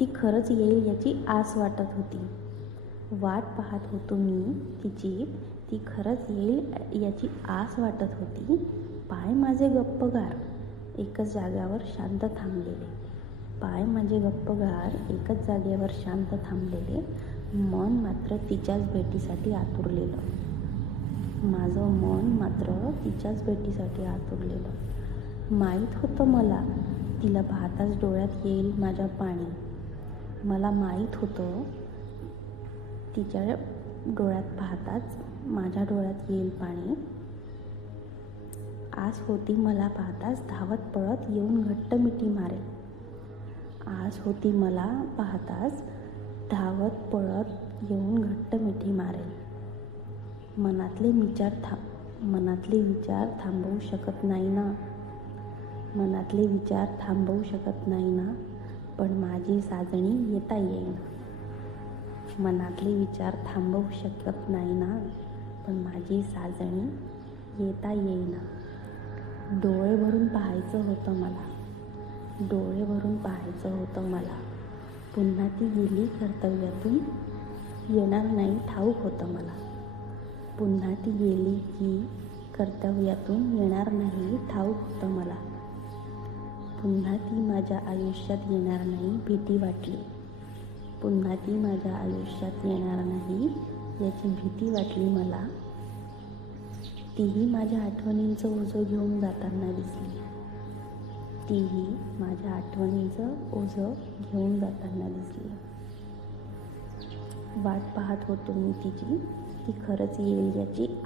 ती खरंच येईल याची आस वाटत होती. वाट पाहत होतो मी तिची, ती खरंच येईल याची आस वाटत होती. पाय माझे गप्पगार एकच जाग्यावर शांत थांबलेले. पाय माझे गप्पगार एकच जागेवर शांत थांबलेले. मन मात्र तिच्याच भेटीसाठी आतुरलेलं. माझं मन मात्र तिच्याच भेटीसाठी आतुरलेलं. माहीत होतं मला, तिला पाहताच डोळ्यात येईल माझ्या पाणी. मला माहीत होतं तिच्या डोळ्यात पाहताच माझ्या डोळ्यात येईल पाणी. आस होती मला पाहताच धावत पळत येऊन घट्ट मिठी मारेल. आस होती मला पाहताच धावत पळत येऊन घट्ट मिठी मारेल. मनातले विचार थांबवू शकत नाही ना. मनातले विचार थांबवू शकत नाही ना. पण माझी साजणी येता येईना. मनातले विचार थांबवू शकत नाही ना. पण माझी साजणी येता येईना. डोळे भरून पाहायचं होतं मला. डोळे भरून पाहायचं होतं मला. पुन्हा ती गेली कर्तव्यातून येणार नाही ठाऊक होतं मला. पुन्हा ती गेली की कर्तव्यातून येणार नाही ठाऊक होतं मला. पुन्हा ती माझ्या आयुष्यात येणार नाही भीती वाटली. पुन्हा ती माझ्या आयुष्यात येणार नाही याची भीती वाटली मला. तीही माझ्या आठवणींचं ओझं घेऊन जाताना दिसली. तीही माझ्या आठवणींचं ओझं घेऊन जाताना दिसली. वाट पाहत होतो मी तिची, ती खरंच येईल याची